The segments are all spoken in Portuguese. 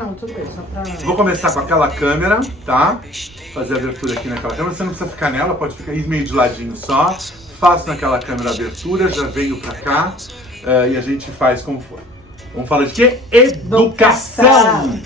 não, tudo bem, só pra... Vou começar com aquela câmera, tá? Fazer a abertura aqui naquela câmera. Você não precisa ficar nela, pode ficar aí meio de ladinho só. Faço naquela câmera a abertura, já venho pra cá e a gente faz como for. Vamos falar de quê? Educação!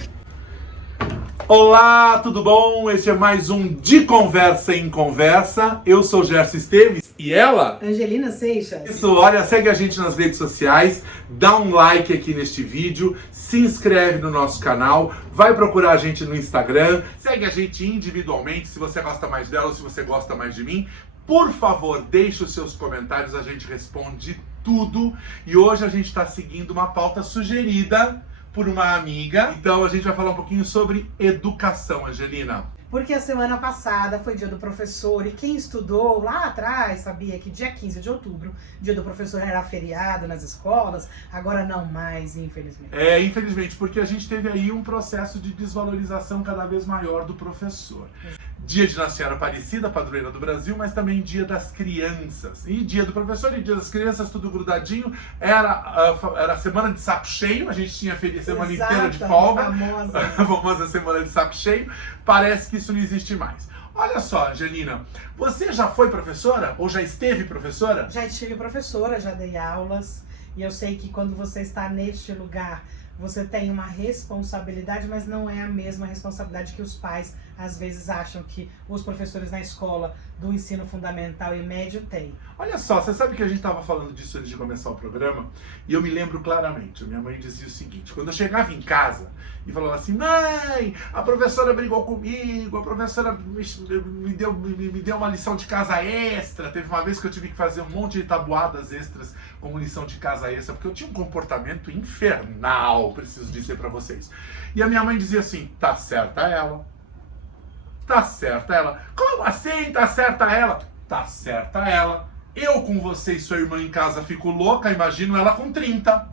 Olá, tudo bom? Este é mais um De Conversa em Conversa. Eu sou Gerson Esteves e ela... Angelina Seixas. Isso, olha, segue a gente nas redes sociais, dá um like aqui neste vídeo, se inscreve no nosso canal, vai procurar a gente no Instagram, segue a gente individualmente, se você gosta mais dela ou se você gosta mais de mim. Por favor, deixe os seus comentários, a gente responde tudo. E hoje a gente está seguindo uma pauta sugerida por uma amiga. Então a gente vai falar um pouquinho sobre educação, Angelina. Porque a semana passada foi dia do professor e quem estudou lá atrás sabia que dia 15 de outubro, dia do professor, era feriado nas escolas, agora não mais, infelizmente. Infelizmente, porque a gente teve aí um processo de desvalorização cada vez maior do professor. Dia de Nossa Senhora Aparecida, padroeira do Brasil, mas também dia das crianças. E dia do professor e dia das crianças, tudo grudadinho. Era semana de saco cheio, a gente tinha semana inteira de folga. A famosa semana de saco cheio. Parece que isso não existe mais. Olha só, Angelina, você já foi professora? Ou já esteve professora? Já estive professora, já dei aulas. E eu sei que quando você está neste lugar, você tem uma responsabilidade, mas não é a mesma responsabilidade que os pais às vezes acham que os professores na escola do ensino fundamental e médio têm. Olha só, você sabe que a gente estava falando disso antes de começar o programa, e eu me lembro claramente, minha mãe dizia o seguinte, quando eu chegava em casa e falava assim, mãe, a professora brigou comigo, a professora me deu uma lição de casa extra, teve uma vez que eu tive que fazer um monte de tabuadas extras como lição de casa extra, porque eu tinha um comportamento infernal, preciso dizer pra vocês. E a minha mãe dizia assim, tá certa ela. Tá certa ela. Como assim tá certa ela? Tá certa ela. Eu com você e sua irmã em casa fico louca, imagino ela com 30.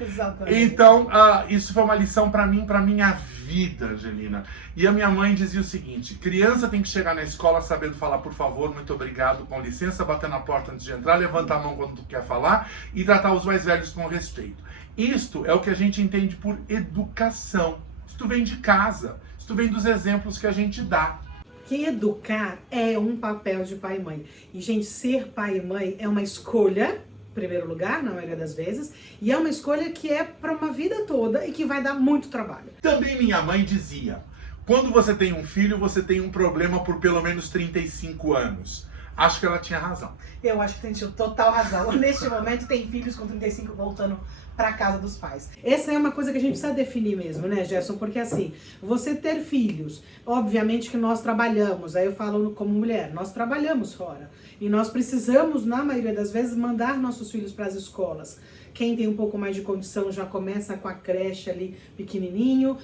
Exatamente. Então, isso foi uma lição pra mim, pra minha vida, Angelina. E a minha mãe dizia o seguinte, criança tem que chegar na escola sabendo falar por favor, muito obrigado, com licença, bater na porta antes de entrar, levantar a mão quando tu quer falar e tratar os mais velhos com respeito. Isto é o que a gente entende por educação. Isto vem de casa. Isso vem dos exemplos que a gente dá. Que educar é um papel de pai e mãe. E, gente, ser pai e mãe é uma escolha, em primeiro lugar, na maioria das vezes, e é uma escolha que é para uma vida toda e que vai dar muito trabalho. Também minha mãe dizia, quando você tem um filho, você tem um problema por pelo menos 35 anos. Acho que ela tinha razão. Eu acho que tem total razão. Neste momento tem filhos com 35 voltando para casa dos pais. Essa é uma coisa que a gente precisa definir mesmo, né, Gerson? Porque assim, você ter filhos, obviamente que nós trabalhamos, aí eu falo como mulher, nós trabalhamos fora. E nós precisamos, na maioria das vezes, mandar nossos filhos para as escolas. Quem tem um pouco mais de condição já começa com a creche ali pequenininho,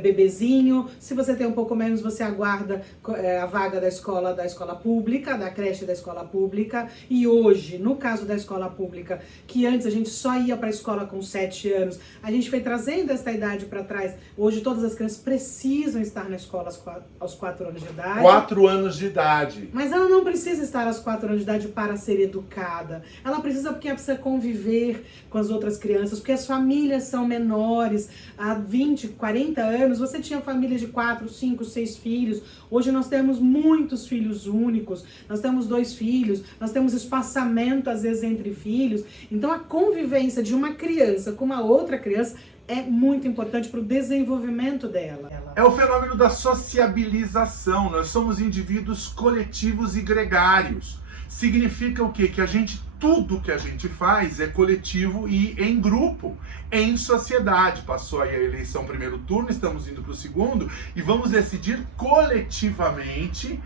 bebezinho. Se você tem um pouco menos, você aguarda a vaga da escola pública, da creche da escola pública. E hoje, no caso da escola pública, que antes a gente só ia para a escola com 7 anos, a gente foi trazendo essa idade para trás. Hoje todas as crianças precisam estar na escola aos 4 anos de idade. 4 anos de idade. Mas ela não precisa estar aos 4 anos de idade para ser educada. Ela precisa porque ela precisa conviver com as outras crianças, porque as famílias são menores. Há 20, 40 anos, você tinha família de 4, 5, 6 filhos. Hoje nós temos muitos filhos únicos, nós temos 2 filhos, nós temos espaçamento, às vezes, entre filhos. Então, a convivência de uma criança com uma outra criança é muito importante para o desenvolvimento dela. É o fenômeno da sociabilização. Nós somos indivíduos coletivos e gregários. Significa o quê? Que tudo que a gente faz é coletivo e em grupo, em sociedade. Passou aí a eleição primeiro turno, estamos indo para o segundo e vamos decidir coletivamente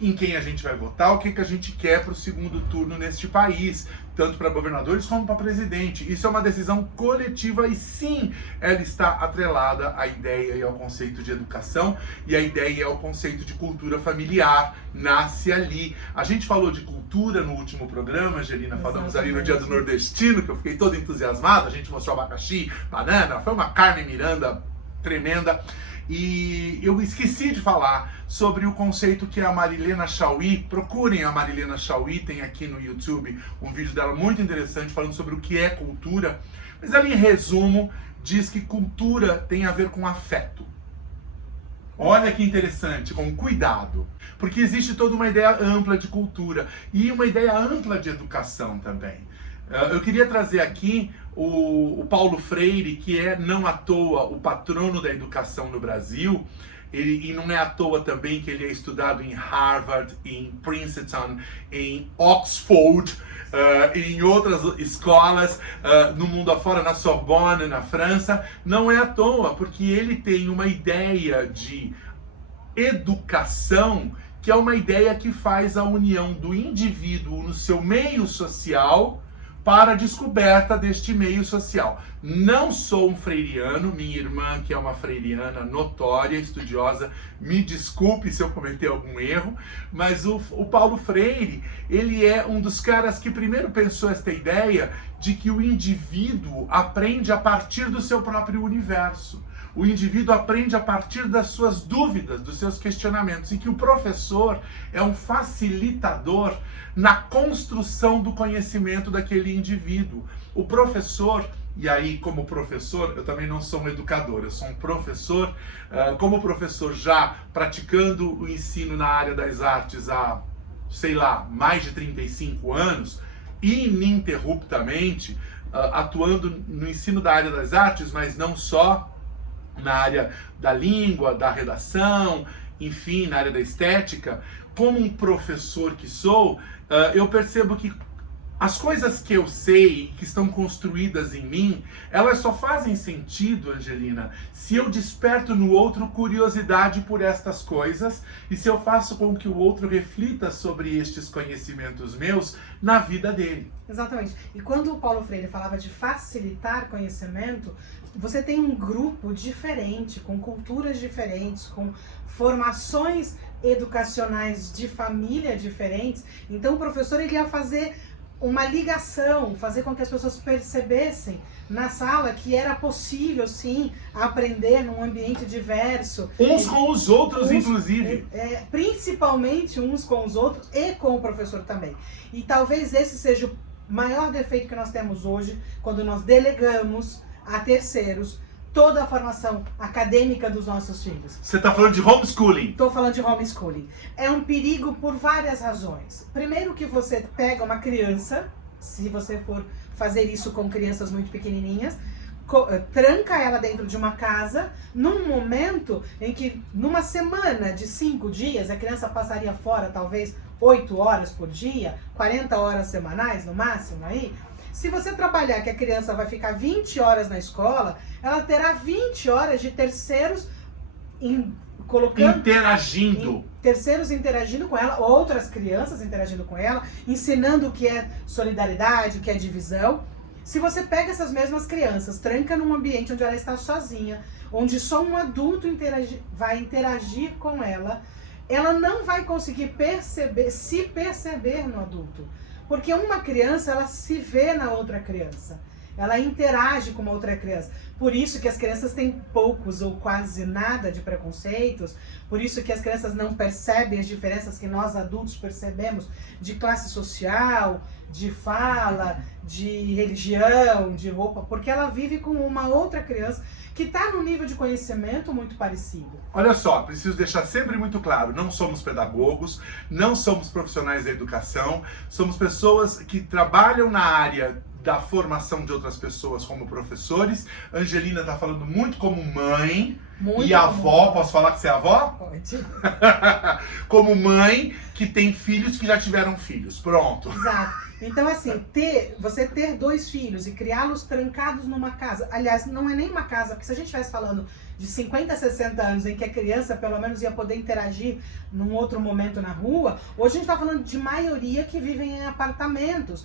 em quem a gente vai votar, o que a gente quer para o segundo turno neste país, tanto para governadores como para presidente. Isso é uma decisão coletiva e sim, ela está atrelada à ideia e ao conceito de educação e à ideia e ao conceito de cultura familiar, nasce ali. A gente falou de cultura no último programa, Angelina, falamos ali no Dia do Nordestino, que eu fiquei todo entusiasmado, a gente mostrou abacaxi, banana, foi uma Carmen Miranda tremenda. E eu esqueci de falar sobre o conceito que a Marilena Chauí, procurem a Marilena Chauí, tem aqui no YouTube um vídeo dela muito interessante falando sobre o que é cultura. Mas ela, em resumo, diz que cultura tem a ver com afeto. Olha que interessante, com cuidado. Porque existe toda uma ideia ampla de cultura e uma ideia ampla de educação também. Eu queria trazer aqui o Paulo Freire, que é, não à toa, o patrono da educação no Brasil. E não é à toa também que ele é estudado em Harvard, em Princeton, em Oxford, em outras escolas no mundo afora, na Sorbonne, na França. Não é à toa, porque ele tem uma ideia de educação que é uma ideia que faz a união do indivíduo no seu meio social para a descoberta deste meio social. Não sou um freiriano, minha irmã, que é uma freiriana notória, estudiosa, me desculpe se eu cometer algum erro, mas o Paulo Freire, ele é um dos caras que primeiro pensou esta ideia de que o indivíduo aprende a partir do seu próprio universo. O indivíduo aprende a partir das suas dúvidas, dos seus questionamentos, e que o professor é um facilitador na construção do conhecimento daquele indivíduo. O professor, e aí como professor, eu também não sou um educador, eu sou um professor, como professor já praticando o ensino na área das artes há, sei lá, mais de 35 anos, ininterruptamente, atuando no ensino da área das artes, mas não só, na área da língua, da redação, enfim, na área da estética. Como um professor que sou, eu percebo que as coisas que eu sei, que estão construídas em mim, elas só fazem sentido, Angelina, se eu desperto no outro curiosidade por estas coisas e se eu faço com que o outro reflita sobre estes conhecimentos meus na vida dele. Exatamente. E quando o Paulo Freire falava de facilitar conhecimento, você tem um grupo diferente, com culturas diferentes, com formações educacionais de família diferentes. Então o professor ele ia fazer uma ligação, fazer com que as pessoas percebessem na sala que era possível, sim, aprender num ambiente diverso. Uns com os outros, inclusive. Principalmente uns com os outros e com o professor também. E talvez esse seja o maior defeito que nós temos hoje, quando nós delegamos a terceiros toda a formação acadêmica dos nossos filhos. Você está falando de homeschooling? Estou falando de homeschooling. É um perigo por várias razões. Primeiro que você pega uma criança, se você for fazer isso com crianças muito pequenininhas, tranca ela dentro de uma casa, num momento em que, numa semana de 5 dias, a criança passaria fora talvez 8 horas por dia, 40 horas semanais no máximo aí. Se você trabalhar que a criança vai ficar 20 horas na escola, ela terá 20 horas de terceiros terceiros interagindo com ela, outras crianças interagindo com ela, ensinando o que é solidariedade, o que é divisão. Se você pega essas mesmas crianças, tranca num ambiente onde ela está sozinha, onde só um adulto vai interagir com ela, ela não vai conseguir se perceber no adulto. Porque uma criança, ela se vê na outra criança. Ela interage com uma outra criança. Por isso que as crianças têm poucos ou quase nada de preconceitos. Por isso que as crianças não percebem as diferenças que nós adultos percebemos de classe social, de fala, de religião, de roupa. Porque ela vive com uma outra criança que está num nível de conhecimento muito parecido. Olha só, preciso deixar sempre muito claro, não somos pedagogos, não somos profissionais da educação, somos pessoas que trabalham na área da formação de outras pessoas como professores. Angelina está falando muito como mãe e avó. Posso falar que você é avó? Pode. Como mãe que tem filhos que já tiveram filhos. Pronto. Exato. Então, assim, você ter 2 filhos e criá-los trancados numa casa, aliás, não é nem uma casa, porque se a gente estivesse falando de 50, 60 anos em que a criança pelo menos ia poder interagir num outro momento na rua, hoje a gente está falando de maioria que vivem em apartamentos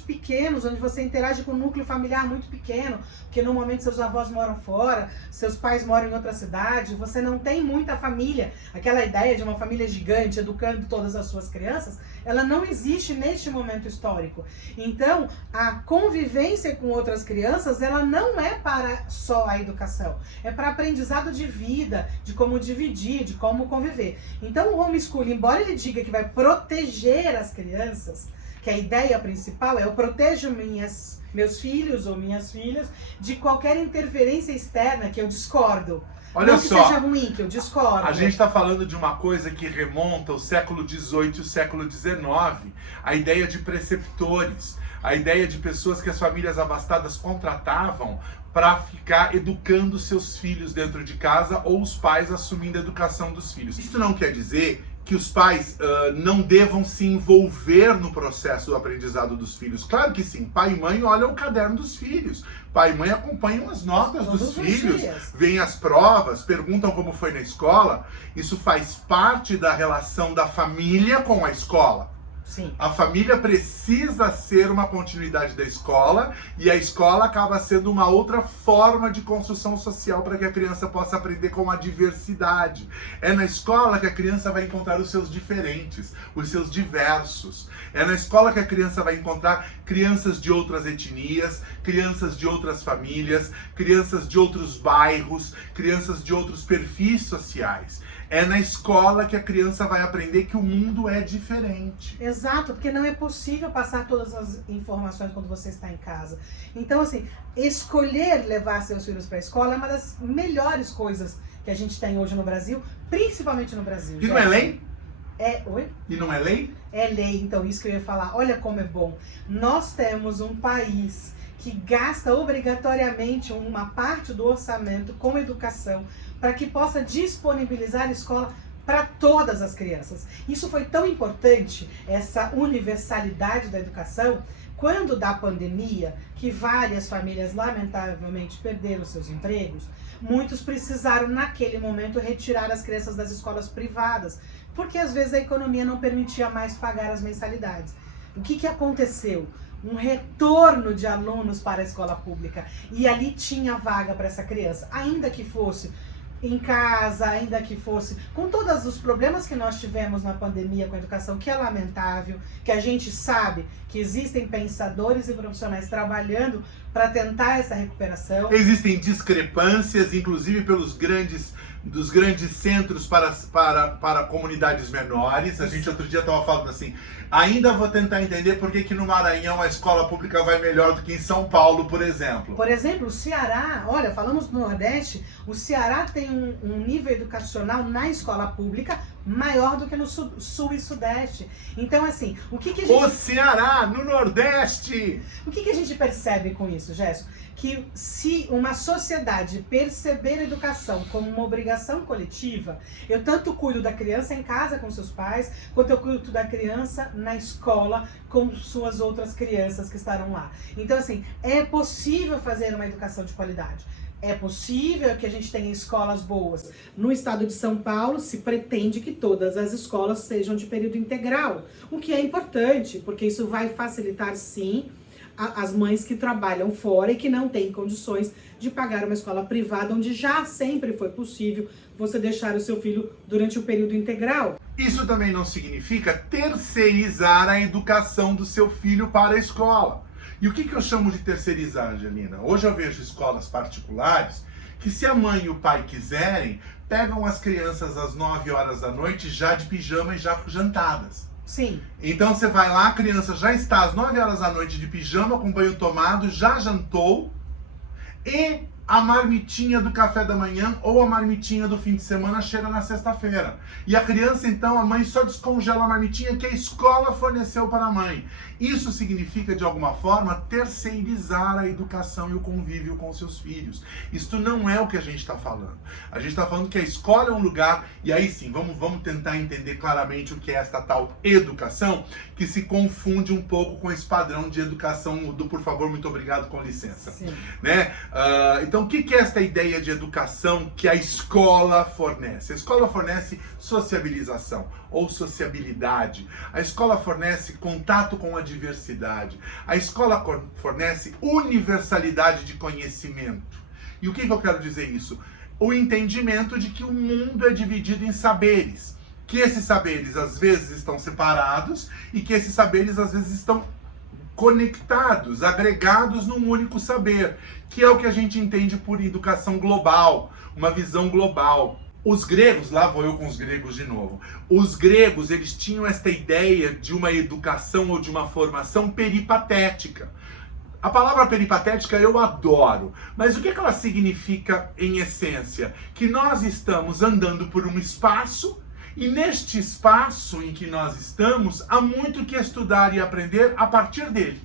pequenos, onde você interage com um núcleo familiar muito pequeno, porque normalmente seus avós moram fora, seus pais moram em outra cidade, você não tem muita família, aquela ideia de uma família gigante educando todas as suas crianças, ela não existe neste momento histórico. Então, a convivência com outras crianças, ela não é para só a educação, é para aprendizado de vida, de como dividir, de como conviver. Então, o homeschooling, embora ele diga que vai proteger as crianças, que a ideia principal é eu protejo meus filhos ou minhas filhas de qualquer interferência externa que eu discordo. Olha não que só, seja ruim, que eu discordo. a gente está falando de uma coisa que remonta ao século XVIII e o século XIX, a ideia de preceptores, a ideia de pessoas que as famílias abastadas contratavam para ficar educando seus filhos dentro de casa ou os pais assumindo a educação dos filhos. Isso não quer dizer que os pais não devam se envolver no processo do aprendizado dos filhos. Claro que sim, pai e mãe olham o caderno dos filhos, pai e mãe acompanham as notas dos filhos, veem as provas, perguntam como foi na escola. Isso faz parte da relação da família com a escola. Sim. A família precisa ser uma continuidade da escola e a escola acaba sendo uma outra forma de construção social para que a criança possa aprender com a diversidade. É na escola que a criança vai encontrar os seus diferentes, os seus diversos. É na escola que a criança vai encontrar crianças de outras etnias, crianças de outras famílias, crianças de outros bairros, crianças de outros perfis sociais. É na escola que a criança vai aprender que o mundo é diferente. Exato, porque não é possível passar todas as informações quando você está em casa. Então, assim, escolher levar seus filhos para a escola é uma das melhores coisas que a gente tem hoje no Brasil, principalmente no Brasil. E não é lei? Oi? E não é lei? É lei, então, isso que eu ia falar. Olha como é bom. Nós temos um país que gasta obrigatoriamente uma parte do orçamento com educação para que possa disponibilizar a escola para todas as crianças. Isso foi tão importante, essa universalidade da educação, quando da pandemia, que várias famílias lamentavelmente perderam seus empregos, muitos precisaram naquele momento retirar as crianças das escolas privadas, porque às vezes a economia não permitia mais pagar as mensalidades. O que aconteceu? Um retorno de alunos para a escola pública, e ali tinha vaga para essa criança, ainda que fosse em casa, ainda que fosse com todos os problemas que nós tivemos na pandemia com a educação, que é lamentável, que a gente sabe que existem pensadores e profissionais trabalhando para tentar essa recuperação. Existem discrepâncias, inclusive dos grandes centros para comunidades menores. A gente outro dia estava falando assim, ainda vou tentar entender por que no Maranhão a escola pública vai melhor do que em São Paulo, por exemplo. Por exemplo, o Ceará, olha, falamos do Nordeste, o Ceará tem um nível educacional na escola pública maior do que no Sul e Sudeste. Então, assim, o que a gente... O Ceará, no Nordeste! O que a gente percebe com isso, Gerson? Que se uma sociedade perceber a educação como uma obrigação coletiva, eu tanto cuido da criança em casa com seus pais, quanto eu cuido da criança na escola com suas outras crianças que estarão lá. Então, assim, é possível fazer uma educação de qualidade. É possível que a gente tenha escolas boas. No estado de São Paulo, se pretende que todas as escolas sejam de período integral, o que é importante, porque isso vai facilitar, sim, as mães que trabalham fora e que não têm condições de pagar uma escola privada, onde já sempre foi possível você deixar o seu filho durante o período integral. Isso também não significa terceirizar a educação do seu filho para a escola. E o que eu chamo de terceirizar, Angelina? Hoje eu vejo escolas particulares que, se a mãe e o pai quiserem, pegam as crianças às 9 horas da noite já de pijama e já jantadas. Sim. Então você vai lá, a criança já está às 9 horas da noite de pijama, com banho tomado, já jantou, e a marmitinha do café da manhã ou a marmitinha do fim de semana chega na sexta-feira. E a criança, então, a mãe só descongela a marmitinha que a escola forneceu para a mãe. Isso significa, de alguma forma, terceirizar a educação e o convívio com seus filhos. Isto não é o que a gente está falando. A gente está falando que a escola é um lugar, e aí sim, vamos tentar entender claramente o que é esta tal educação, que se confunde um pouco com esse padrão de educação do por favor, muito obrigado, com licença. Sim. Né? Então, o que é esta ideia de educação que a escola fornece? A escola fornece sociabilização ou sociabilidade. A escola fornece contato com a diversidade. A escola fornece universalidade de conhecimento. E o que eu quero dizer isso? O entendimento de que o mundo é dividido em saberes. Que esses saberes, às vezes, estão separados e que esses saberes, às vezes, estão conectados, agregados num único saber, que é o que a gente entende por educação global, uma visão global. Os gregos, lá vou eu com os gregos de novo. Os gregos, eles tinham esta ideia de uma educação ou de uma formação peripatética. A palavra peripatética eu adoro, mas o que ela significa em essência? Que nós estamos andando por um espaço e neste espaço em que nós estamos, há muito que estudar e aprender a partir dele.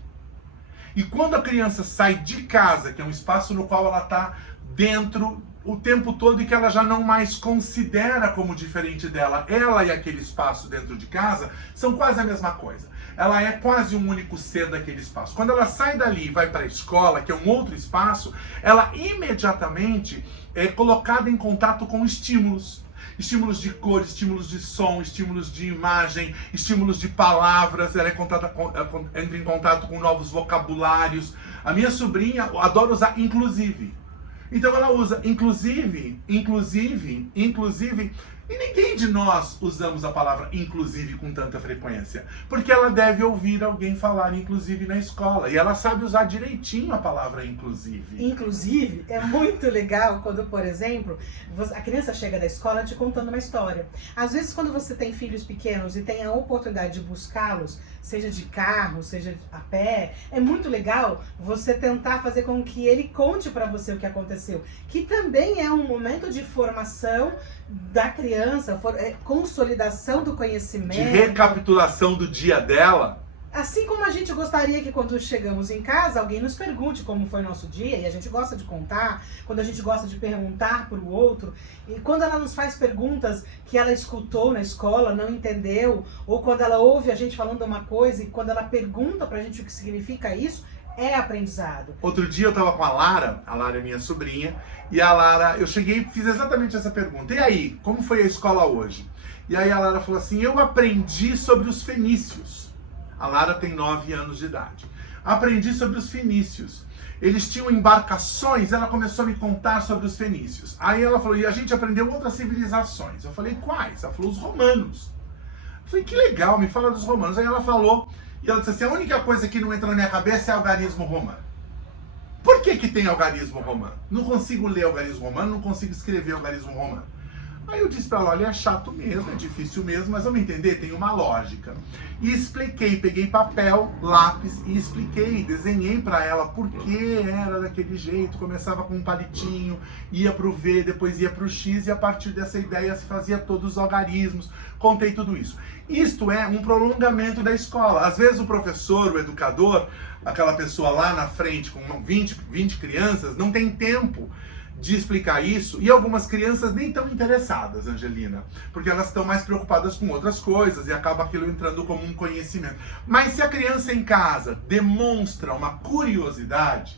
E quando a criança sai de casa, que é um espaço no qual ela está dentro o tempo todo e que ela já não mais considera como diferente dela, ela e aquele espaço dentro de casa são quase a mesma coisa. Ela é quase um único ser daquele espaço. Quando ela sai dali e vai para a escola, que é um outro espaço, ela imediatamente é colocada em contato com estímulos. Estímulos de cor, estímulos de som, estímulos de imagem, estímulos de palavras, ela entra em contato com novos vocabulários. A minha sobrinha adora usar inclusive. Então ela usa inclusive, e ninguém de nós usamos a palavra inclusive com tanta frequência, porque ela deve ouvir alguém falar inclusive na escola, e ela sabe usar direitinho a palavra inclusive. Inclusive, é muito legal quando, por exemplo, a criança chega da escola te contando uma história. Às vezes, quando você tem filhos pequenos e tem a oportunidade de buscá-los, seja de carro, seja a pé, é muito legal você tentar fazer com que ele conte para você o que aconteceu, que também é um momento de formação da criança, consolidação do conhecimento. De recapitulação do dia dela. Assim como a gente gostaria que quando chegamos em casa, alguém nos pergunte como foi o nosso dia, e a gente gosta de contar, quando a gente gosta de perguntar para o outro, e quando ela nos faz perguntas que ela escutou na escola, não entendeu, ou quando ela ouve a gente falando uma coisa e quando ela pergunta pra gente o que significa isso, é aprendizado. Outro dia eu tava com a Lara é minha sobrinha, e a Lara, eu cheguei e fiz exatamente essa pergunta. E aí, como foi a escola hoje? E aí a Lara falou assim, eu aprendi sobre os fenícios. A Lara tem 9 anos de idade. Aprendi sobre os fenícios. Eles tinham embarcações, ela começou a me contar sobre os fenícios. Aí ela falou, e a gente aprendeu outras civilizações. Eu falei, quais? Ela falou, os romanos. Eu falei, que legal, me fala dos romanos. Aí ela falou, e ela disse assim, a única coisa que não entra na minha cabeça é algarismo romano. Por que tem algarismo romano? Não consigo ler algarismo romano, não consigo escrever algarismo romano. Aí eu disse pra ela, olha, é chato mesmo, é difícil mesmo, mas vamos entender, tem uma lógica. E expliquei, peguei papel, lápis e expliquei, desenhei pra ela por que era daquele jeito, começava com um palitinho, ia pro V, depois ia pro X, e a partir dessa ideia se fazia todos os algarismos, contei tudo isso. Isto é um prolongamento da escola. Às vezes o professor, o educador, aquela pessoa lá na frente com 20 crianças, não tem tempo de explicar isso, e algumas crianças nem estão interessadas, Angelina, porque elas estão mais preocupadas com outras coisas e acaba aquilo entrando como um conhecimento. Mas se a criança em casa demonstra uma curiosidade,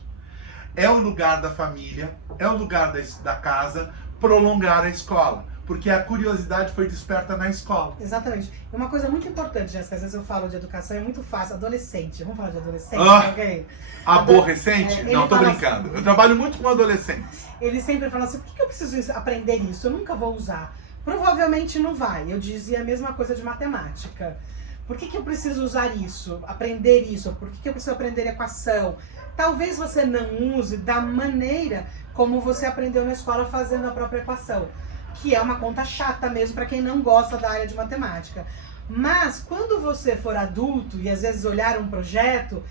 é o lugar da família, é o lugar da casa prolongar a escola, porque a curiosidade foi desperta na escola. Exatamente. Uma coisa muito importante, Jéssica, às vezes eu falo de educação, é muito fácil. Adolescente, vamos falar de adolescente? Okay? Aborrecente? Não, tô brincando. Assim, eu trabalho muito com adolescentes. Eles sempre falam assim, por que eu preciso aprender isso? Eu nunca vou usar. Provavelmente não vai. Eu dizia a mesma coisa de matemática. Por que eu preciso usar isso? Aprender isso? Por que eu preciso aprender equação? Talvez você não use da maneira como você aprendeu na escola fazendo a própria equação, que é uma conta chata mesmo para quem não gosta da área de matemática. Mas quando você for adulto e às vezes olhar um projeto,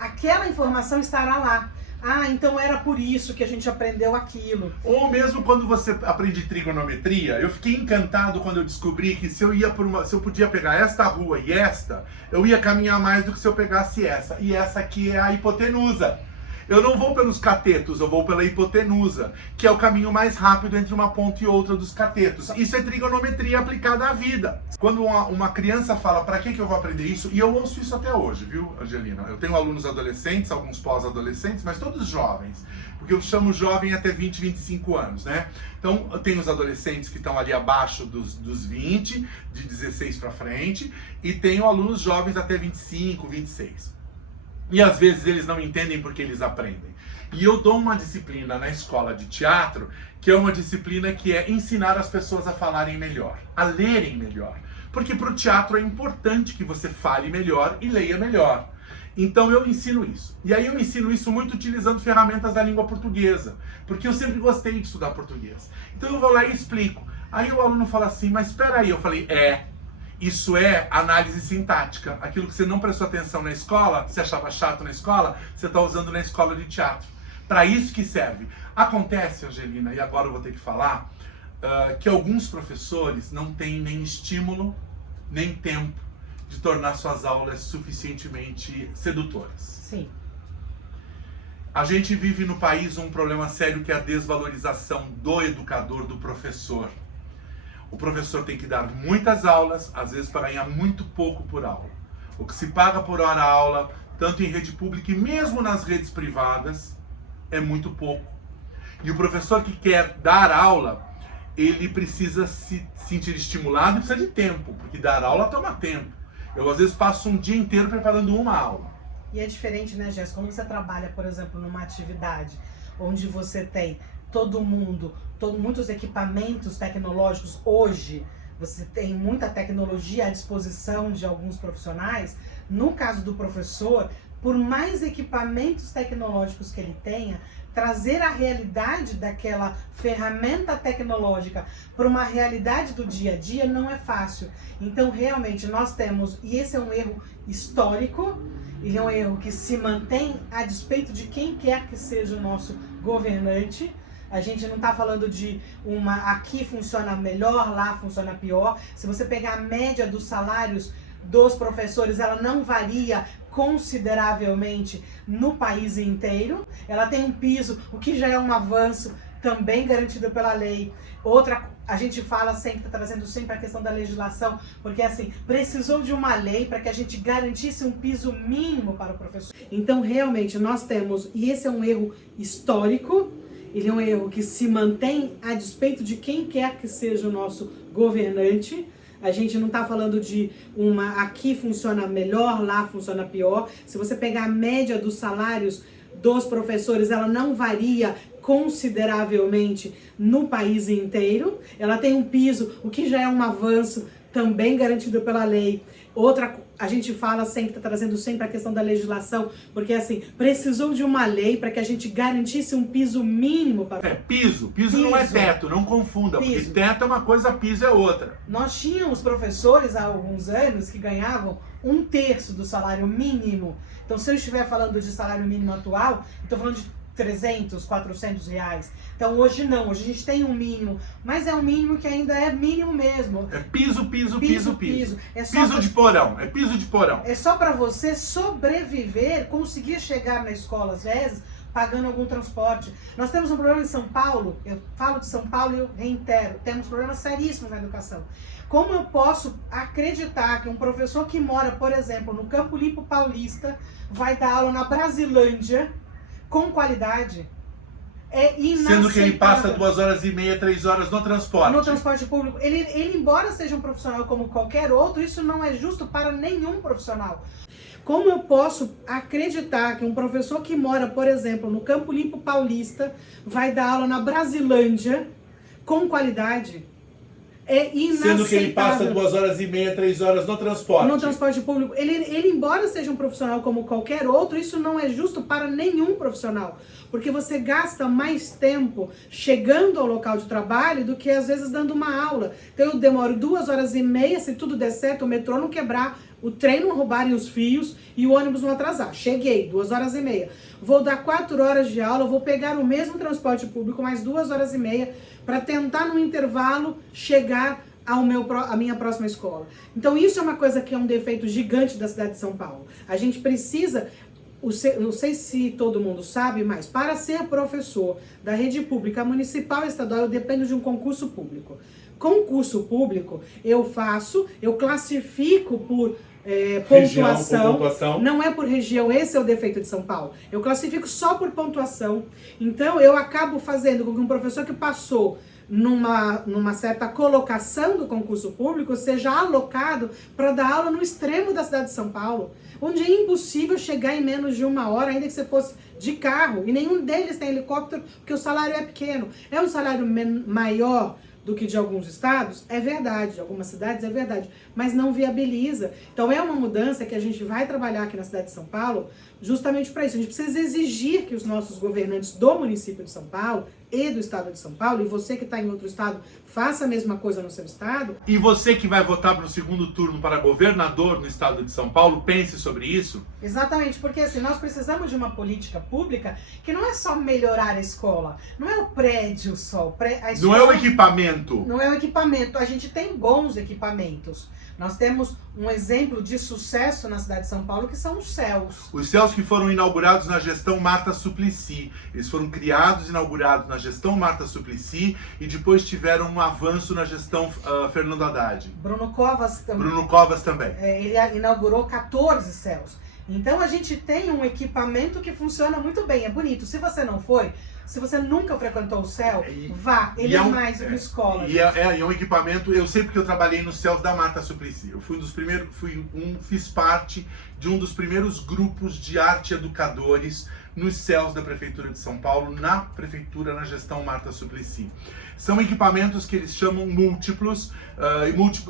aquela informação estará lá. Ah, então era por isso que a gente aprendeu aquilo. Ou mesmo quando você aprende trigonometria, eu fiquei encantado quando eu descobri que se eu podia pegar esta rua e esta, eu ia caminhar mais do que se eu pegasse essa. E essa aqui é a hipotenusa. Eu não vou pelos catetos, eu vou pela hipotenusa, que é o caminho mais rápido entre uma ponta e outra dos catetos. Isso é trigonometria aplicada à vida. Quando uma criança fala, para que eu vou aprender isso? E eu ouço isso até hoje, viu, Angelina? Eu tenho alunos adolescentes, alguns pós-adolescentes, mas todos jovens. Porque eu chamo jovem até 20, 25 anos, né? Então, eu tenho os adolescentes que estão ali abaixo dos 20, de 16 para frente, e tenho alunos jovens até 25, 26. E às vezes eles não entendem porque eles aprendem. E eu dou uma disciplina na escola de teatro, que é uma disciplina que é ensinar as pessoas a falarem melhor, a lerem melhor. Porque para o teatro é importante que você fale melhor e leia melhor. Então eu ensino isso. E aí eu ensino isso muito utilizando ferramentas da língua portuguesa, porque eu sempre gostei de estudar português. Então eu vou lá e explico. Aí o aluno fala assim, mas espera aí, eu falei, isso é análise sintática. Aquilo que você não prestou atenção na escola, você achava chato na escola, você está usando na escola de teatro. Para isso que serve. Acontece, Angelina, e agora eu vou ter que falar, que alguns professores não têm nem estímulo, nem tempo de tornar suas aulas suficientemente sedutoras. Sim. A gente vive no país um problema sério que é a desvalorização do educador, do professor. O professor tem que dar muitas aulas, às vezes para ganhar muito pouco por aula. O que se paga por hora aula, tanto em rede pública e mesmo nas redes privadas, é muito pouco. E o professor que quer dar aula, ele precisa se sentir estimulado e precisa de tempo, porque dar aula toma tempo. Eu às vezes passo um dia inteiro preparando uma aula. E é diferente, né, Jéssica? Quando você trabalha, por exemplo, numa atividade onde você tem todo mundo, muitos equipamentos tecnológicos hoje, você tem muita tecnologia à disposição de alguns profissionais. No caso do professor, por mais equipamentos tecnológicos que ele tenha, trazer a realidade daquela ferramenta tecnológica para uma realidade do dia a dia não é fácil. Então, realmente, nós temos, e esse é um erro histórico, ele é um erro que se mantém a despeito de quem quer que seja o nosso governante. A gente não está falando de aqui funciona melhor, lá funciona pior. Se você pegar a média dos salários dos professores, ela não varia consideravelmente no país inteiro. Ela tem um piso, o que já é um avanço, também garantido pela lei. Outra, a gente fala sempre, está trazendo sempre a questão da legislação, porque assim, precisou de uma lei para que a gente garantisse um piso mínimo para o professor. Então, realmente, nós temos, e esse é um erro histórico, ele é um erro que se mantém a despeito de quem quer que seja o nosso governante. A gente não está falando de aqui funciona melhor, lá funciona pior. Se você pegar a média dos salários dos professores, ela não varia consideravelmente no país inteiro. Ela tem um piso, o que já é um avanço, também garantido pela lei. Outra, a gente fala sempre, está trazendo sempre a questão da legislação, porque assim, precisou de uma lei para que a gente garantisse um piso mínimo para... Piso não é teto, não confunda, porque teto é uma coisa, piso é outra. Nós tínhamos professores há alguns anos que ganhavam 1/3 do salário mínimo. Então, se eu estiver falando de salário mínimo atual, estou falando de 300, 400 reais. Então, hoje não, hoje a gente tem um mínimo, mas é um mínimo que ainda é mínimo mesmo. É piso. É só piso de porão, é piso de porão. É só para você sobreviver, conseguir chegar na escola, às vezes, pagando algum transporte. Nós temos um problema em São Paulo, eu falo de São Paulo e eu reitero, temos problemas seríssimos na educação. Como eu posso acreditar que um professor que mora, por exemplo, no Campo Limpo Paulista, vai dar aula na Brasilândia com qualidade? É inaceitável. Sendo que ele passa 2 horas e meia, 3 horas no transporte. No transporte público. Ele, embora seja um profissional como qualquer outro, isso não é justo para nenhum profissional. Como eu posso acreditar que um professor que mora, por exemplo, no Campo Limpo Paulista, vai dar aula na Brasilândia com qualidade? É inaceitável. Sendo que ele passa 2 horas e meia, 3 horas no transporte. No transporte público. Ele, embora seja um profissional como qualquer outro, isso não é justo para nenhum profissional. Porque você gasta mais tempo chegando ao local de trabalho do que às vezes dando uma aula. Então eu demoro 2 horas e meia, se tudo der certo, o metrô não quebrar, o trem não roubarem os fios e o ônibus não atrasar. Cheguei, 2 horas e meia. Vou dar 4 horas de aula, vou pegar o mesmo transporte público, mais 2 horas e meia, para tentar no intervalo chegar à minha próxima escola. Então isso é uma coisa que é um defeito gigante da cidade de São Paulo. A gente precisa, não sei se todo mundo sabe, mas para ser professor da rede pública municipal e estadual, eu dependo de um concurso público. Concurso público eu classifico por pontuação. Não é por região, esse é o defeito de São Paulo. Eu classifico só por pontuação. Então eu acabo fazendo com que um professor que passou numa certa colocação do concurso público seja alocado para dar aula no extremo da cidade de São Paulo, onde é impossível chegar em menos de 1 hora, ainda que você fosse de carro, e nenhum deles tem helicóptero, porque o salário é pequeno. É um salário maior do que de alguns estados, é verdade, de algumas cidades é verdade, mas não viabiliza. Então é uma mudança que a gente vai trabalhar aqui na cidade de São Paulo, justamente para isso. A gente precisa exigir que os nossos governantes do município de São Paulo e do estado de São Paulo, e você que está em outro estado, faça a mesma coisa no seu estado. E você que vai votar para o segundo turno para governador no estado de São Paulo, pense sobre isso. Exatamente, porque assim, nós precisamos de uma política pública que não é só melhorar a escola, não é o prédio só, a escola, Não é o equipamento. não é o equipamento, a gente tem bons equipamentos. Nós temos um exemplo de sucesso na cidade de São Paulo, que são os céus. Os céus que foram inaugurados na gestão Marta Suplicy. Eles foram criados e inaugurados na gestão Marta Suplicy e depois tiveram um avanço na gestão Fernando Haddad. Bruno Covas também. Ele inaugurou 14 céus. Então a gente tem um equipamento que funciona muito bem, é bonito. Se você não foi, se você nunca frequentou o céu, vá, ele é mais do que escola. E é um equipamento, eu sei porque eu trabalhei nos céus da Marta Suplicy. Eu fiz parte de um dos primeiros grupos de arte educadores nos céus da Prefeitura de São Paulo, na gestão Marta Suplicy. São equipamentos que eles chamam múltiplos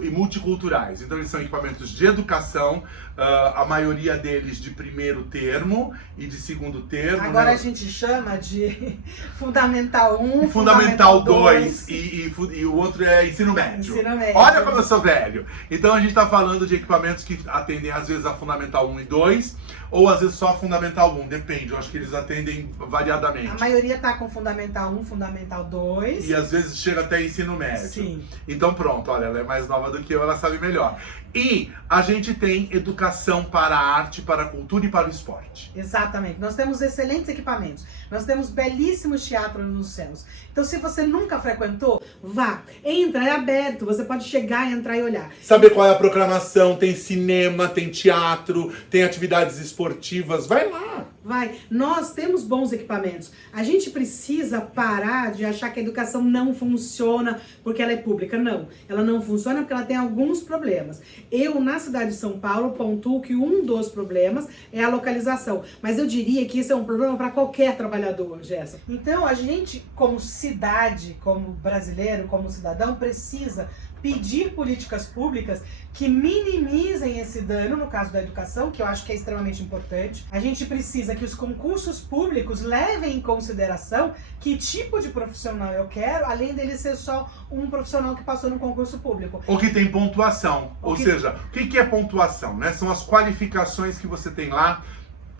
e multiculturais. Então eles são equipamentos de educação, a maioria deles de primeiro termo e de segundo termo. Agora a gente chama de Fundamental 1, Fundamental 2 e o outro é ensino médio. Olha como eu sou velho! Então a gente está falando de equipamentos que atendem às vezes a Fundamental 1 e 2, ou às vezes só a Fundamental 1, depende, eu acho que eles atendem variadamente. A maioria está com Fundamental 1, Fundamental 2. E às vezes chega até ensino médio. Sim. Então pronto, olha, ela é mais nova do que eu, ela sabe melhor. E a gente tem educação para a arte, para a cultura e para o esporte. Exatamente. Nós temos excelentes equipamentos. Nós temos belíssimos teatros nos céus. Então, se você nunca frequentou, vá. Entra, é aberto. Você pode chegar, entrar e olhar. Saber qual é a programação, tem cinema, tem teatro, tem atividades esportivas, vai lá. Vai. Nós temos bons equipamentos. A gente precisa parar de achar que a educação não funciona porque ela é pública. Não. Ela não funciona porque ela tem alguns problemas. Eu, na cidade de São Paulo, pontuo que um dos problemas é a localização. Mas eu diria que isso é um problema para qualquer trabalhador, Jéssica. Então, a gente, como cidade, como brasileiro, como cidadão, precisa pedir políticas públicas que minimizem esse dano, no caso da educação, que eu acho que é extremamente importante. A gente precisa que os concursos públicos levem em consideração que tipo de profissional eu quero, além dele ser só um profissional que passou no concurso público. Ou que tem pontuação. Ou seja, o que é pontuação, né? São as qualificações que você tem lá,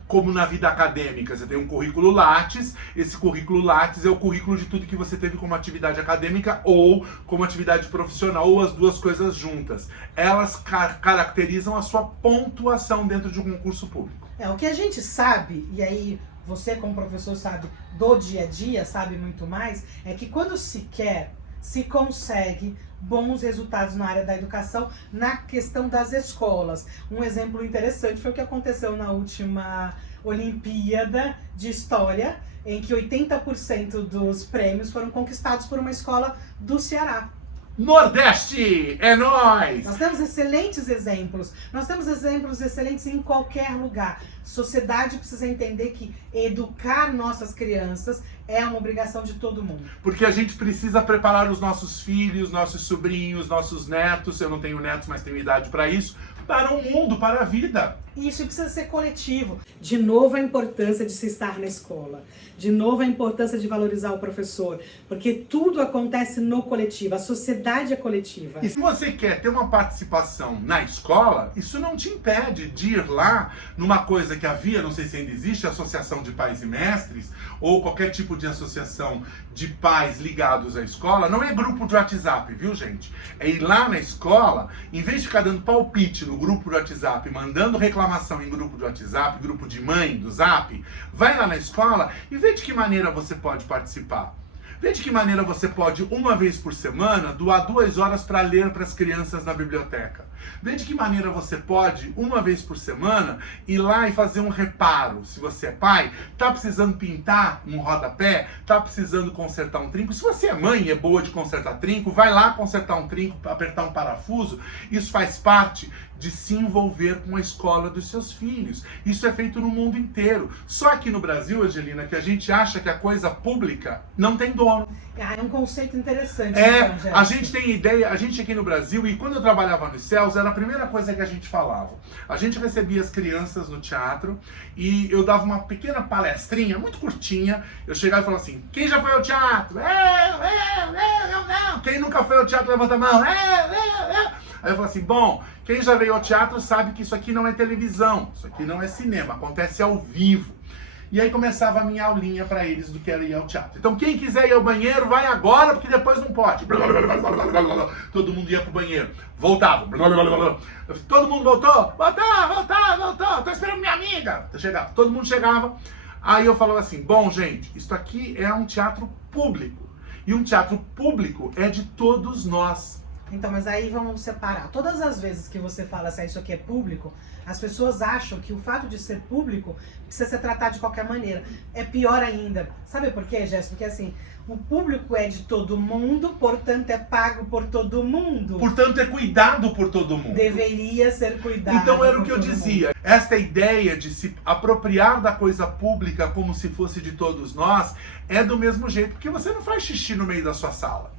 como na vida acadêmica. Você tem um currículo Lattes, esse currículo Lattes é o currículo de tudo que você teve como atividade acadêmica ou como atividade profissional, ou as duas coisas juntas. Elas caracterizam a sua pontuação dentro de um concurso público. O que a gente sabe, e aí você como professor sabe do dia a dia, sabe muito mais, é que quando se quer, se consegue bons resultados na área da educação, na questão das escolas. Um exemplo interessante foi o que aconteceu na última Olimpíada de História, em que 80% dos prêmios foram conquistados por uma escola do Ceará. Nordeste, é nóis! Nós temos excelentes exemplos. Nós temos exemplos excelentes em qualquer lugar. A sociedade precisa entender que educar nossas crianças é uma obrigação de todo mundo. Porque a gente precisa preparar os nossos filhos, nossos sobrinhos, nossos netos, eu não tenho netos, mas tenho idade para isso, para o mundo, para a vida. Isso precisa ser coletivo. De novo a importância de se estar na escola. De novo a importância de valorizar o professor. Porque tudo acontece no coletivo. A sociedade é coletiva. E se você quer ter uma participação na escola, isso não te impede de ir lá numa coisa que havia, não sei se ainda existe, Associação de Pais e Mestres, ou qualquer tipo de associação de pais ligados à escola. Não é grupo de WhatsApp, viu, gente? É ir lá na escola, em vez de ficar dando palpite no grupo de WhatsApp, mandando reclamação em grupo de WhatsApp, grupo de mãe do Zap, vai lá na escola e vê de que maneira você pode participar. Vê de que maneira você pode, uma vez por semana, doar 2 horas para ler para as crianças na biblioteca. Vê de que maneira você pode, uma vez por semana, ir lá e fazer um reparo. Se você é pai, tá precisando pintar um rodapé, tá precisando consertar um trinco. Se você é mãe e é boa de consertar trinco, vai lá consertar um trinco, apertar um parafuso. Isso faz parte de se envolver com a escola dos seus filhos. Isso é feito no mundo inteiro. Só aqui no Brasil, Angelina, que a gente acha que a coisa pública não tem dono. sono. Ah, é um conceito interessante. É, então, Gerson. a gente tem ideia, a gente aqui no Brasil, e quando eu trabalhava nos céus, era a primeira coisa que a gente falava. A gente recebia as crianças no teatro e eu dava uma pequena palestrinha, muito curtinha. Eu chegava e falava assim: quem já foi ao teatro? Eu. Quem nunca foi ao teatro, levanta a mão. Eu. Aí eu falava assim: bom, quem já veio ao teatro sabe que isso aqui não é televisão, isso aqui não é cinema, acontece ao vivo. E aí começava a minha aulinha para eles do que era ir ao teatro. Então quem quiser ir ao banheiro, vai agora, porque depois não pode. Todo mundo ia pro banheiro. Voltava. Todo mundo voltou? Voltou. Tô esperando minha amiga. Chegava. Todo mundo chegava. Aí eu falava assim: bom, gente, isso aqui é um teatro público. E um teatro público é de todos nós. Então, mas aí vamos separar. Todas as vezes que você fala assim, isso aqui é público, as pessoas acham que o fato de ser público precisa ser tratado de qualquer maneira. É pior ainda. Sabe por quê, Jéssica? Porque assim, o público é de todo mundo, portanto é pago por todo mundo. Portanto é cuidado por todo mundo. Deveria ser cuidado. Então era o que eu por todo dizia. mundo. Esta ideia de se apropriar da coisa pública como se fosse de todos nós é do mesmo jeito, porque você não faz xixi no meio da sua sala.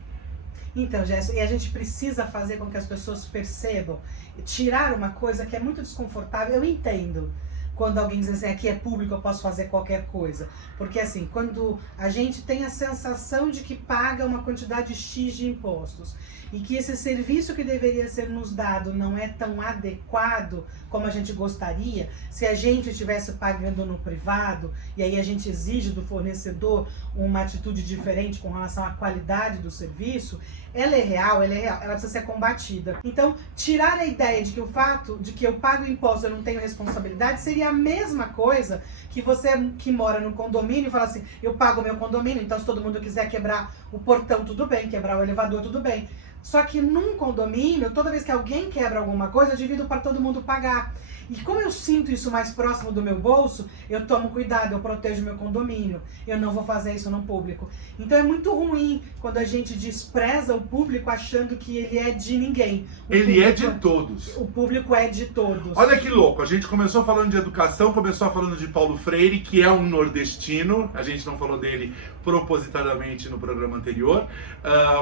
Então, Jéssica, e a gente precisa fazer com que as pessoas percebam, tirar uma coisa que é muito desconfortável. Eu entendo quando alguém diz assim, aqui é público, eu posso fazer qualquer coisa. Porque assim, quando a gente tem a sensação de que paga uma quantidade X de impostos e que esse serviço que deveria ser nos dado não é tão adequado como a gente gostaria, se a gente estivesse pagando no privado e aí a gente exige do fornecedor uma atitude diferente com relação à qualidade do serviço, ela é real, ela precisa ser combatida. Então, tirar a ideia de que o fato de que eu pago imposto e eu não tenho responsabilidade seria a mesma coisa que você que mora no condomínio e fala assim, eu pago meu condomínio, então se todo mundo quiser quebrar o portão, tudo bem, quebrar o elevador, tudo bem. Só que num condomínio, toda vez que alguém quebra alguma coisa, eu divido para todo mundo pagar. E como eu sinto isso mais próximo do meu bolso, eu tomo cuidado, eu protejo meu condomínio. Eu não vou fazer isso no público. Então é muito ruim quando a gente despreza o público achando que ele é de ninguém. Ele é de todos. O público é de todos. Olha que louco, a gente começou falando de educação, começou falando de Paulo Freire, que é um nordestino, a gente não falou dele propositadamente no programa anterior,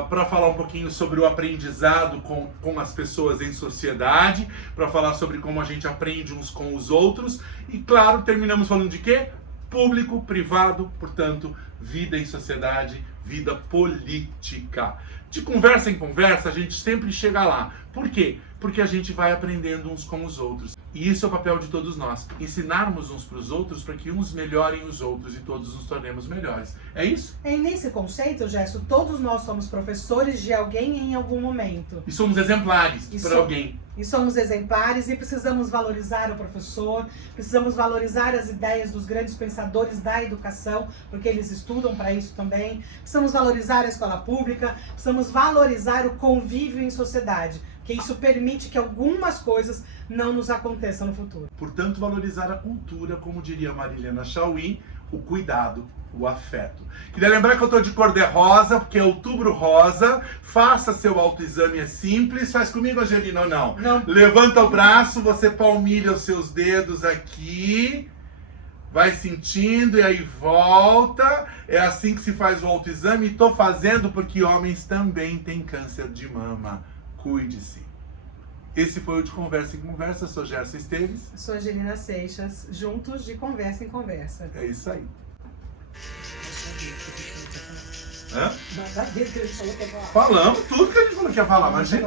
para falar um pouquinho sobre o aprendizado com as pessoas em sociedade, para falar sobre como a gente aprende uns com os outros, e claro, terminamos falando de quê? Público, privado, portanto, vida em sociedade, vida política. De conversa em conversa, a gente sempre chega lá. Por quê? Porque a gente vai aprendendo uns com os outros. E isso é o papel de todos nós. Ensinarmos uns para os outros para que uns melhorem os outros e todos nos tornemos melhores. É isso? E nesse conceito, Gerson, todos nós somos professores de alguém em algum momento. E somos exemplares para alguém. E somos exemplares e precisamos valorizar o professor, precisamos valorizar as ideias dos grandes pensadores da educação, porque eles estudam para isso também. Precisamos valorizar a escola pública, precisamos valorizar o convívio em sociedade, porque isso permite que algumas coisas não nos aconteçam no futuro. Portanto, valorizar a cultura, como diria Marilena Chauí, o cuidado, o afeto. Queria lembrar que eu estou de cor de rosa, porque é outubro rosa. Faça seu autoexame, é simples. Faz comigo, Angelina, ou não? Não. Levanta o braço, você palmilha os seus dedos aqui. Vai sentindo e aí volta. É assim que se faz o autoexame. E estou fazendo porque homens também têm câncer de mama. Cuide-se. Esse foi o de Conversa em Conversa. Eu sou Gerson Esteves. Sou Angelina Seixas, juntos de Conversa em Conversa. É isso aí. Hã? Nada a ver que ele falou que eu vou... Falamos tudo que a gente falou que ia falar, imagina.